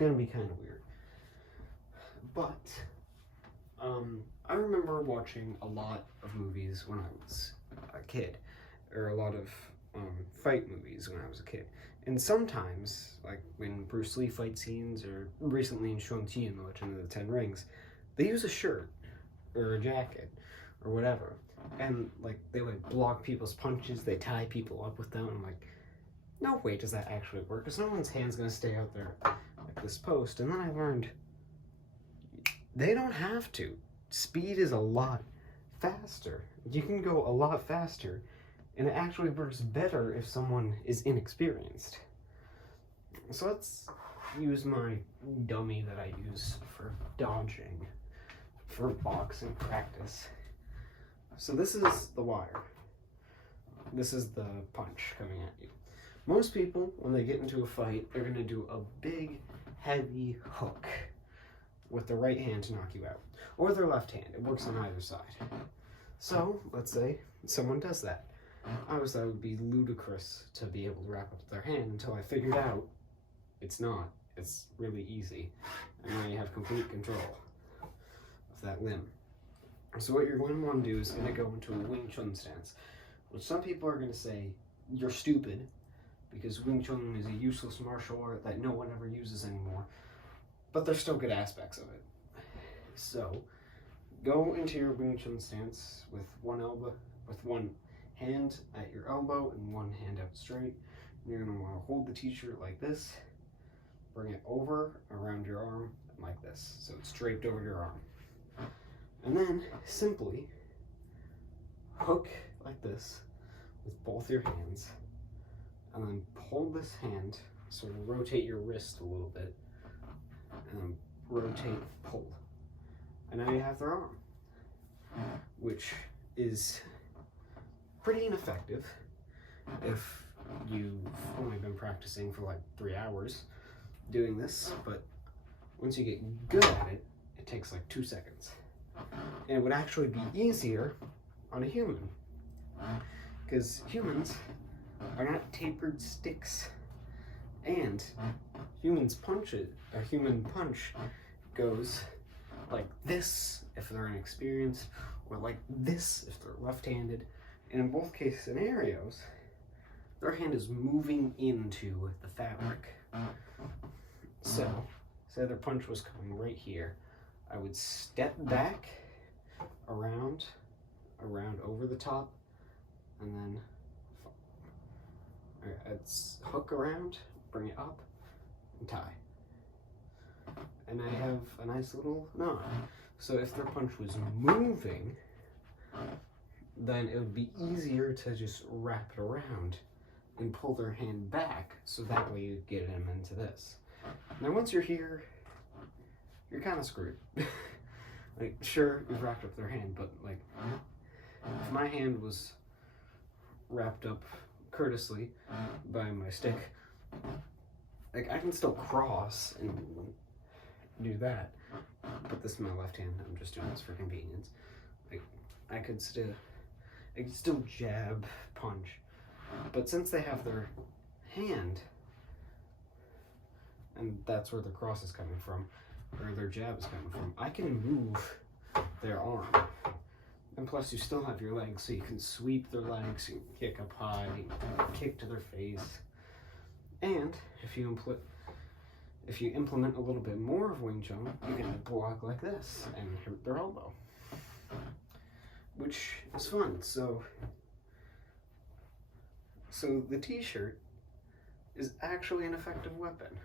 gonna be kind of weird. But I remember watching a lot of movies when I was a kid, or a lot of fight movies when I was a kid. And sometimes, like when Bruce Lee fight scenes, or recently in Shang-Chi in The Legend of the Ten Rings, they use a shirt or a jacket or whatever, and like they like block people's punches, they tie people up with them. I'm like, no way does that actually work, because no one's hand's gonna stay out there like this post. And then I learned they don't have to. Speed is a lot faster. You can go a lot faster, and it actually works better if someone is inexperienced. So let's use my dummy that I use for dodging for boxing practice. So this is the wire. This is the punch coming at you. Most people, when they get into a fight, they're going to do a big, heavy hook with their right hand to knock you out, or their left hand. It works on either side. So let's say someone does that. I always thought it would be ludicrous to be able to wrap up their hand, until I figured out it's not. It's really easy, and now you have complete control of that limb. So what you're going to want to do is going to go into a Wing Chun stance, which some people are going to say you're stupid, because Wing Chun is a useless martial art that no one ever uses anymore, but there's still good aspects of it. So go into your Wing Chun stance with one hand at your elbow and one hand out straight. You're going to want to hold the t-shirt like this, bring it over around your arm like this, so it's draped over your arm. And then simply hook like this with both your hands, and then pull this hand, sort of rotate your wrist a little bit, and then rotate, pull. And now you have their arm, which is pretty ineffective if you've only been practicing for like 3 hours doing this, but once you get good at it, it takes like 2 seconds. And it would actually be easier on a human, because humans are not tapered sticks, and human punch goes like this if they're inexperienced, or like this if they're left-handed. And in both case scenarios, their hand is moving into the fabric. So, say their punch was coming right here, I would step back, around over the top, and then I'd hook around, bring it up, and tie. And I have a nice little knot. So if their punch was moving, then it would be easier to just wrap it around and pull their hand back, so that way you get them into this. Now once you're here, you're kind of screwed. Like, sure, you've wrapped up their hand, but like, if my hand was wrapped up courteously by my stick, like I can still cross and do that, but this is my left hand. I'm just doing this for convenience. Like, I could still jab, punch, but since they have their hand, and that's where the cross is coming from, or their jab is coming from, I can move their arm. And plus you still have your legs, so you can sweep their legs, you can kick up high, you can kick to their face. And if you implement a little bit more of Wing Chun, you can block like this and hurt their elbow, which is fun. So the t-shirt is actually an effective weapon.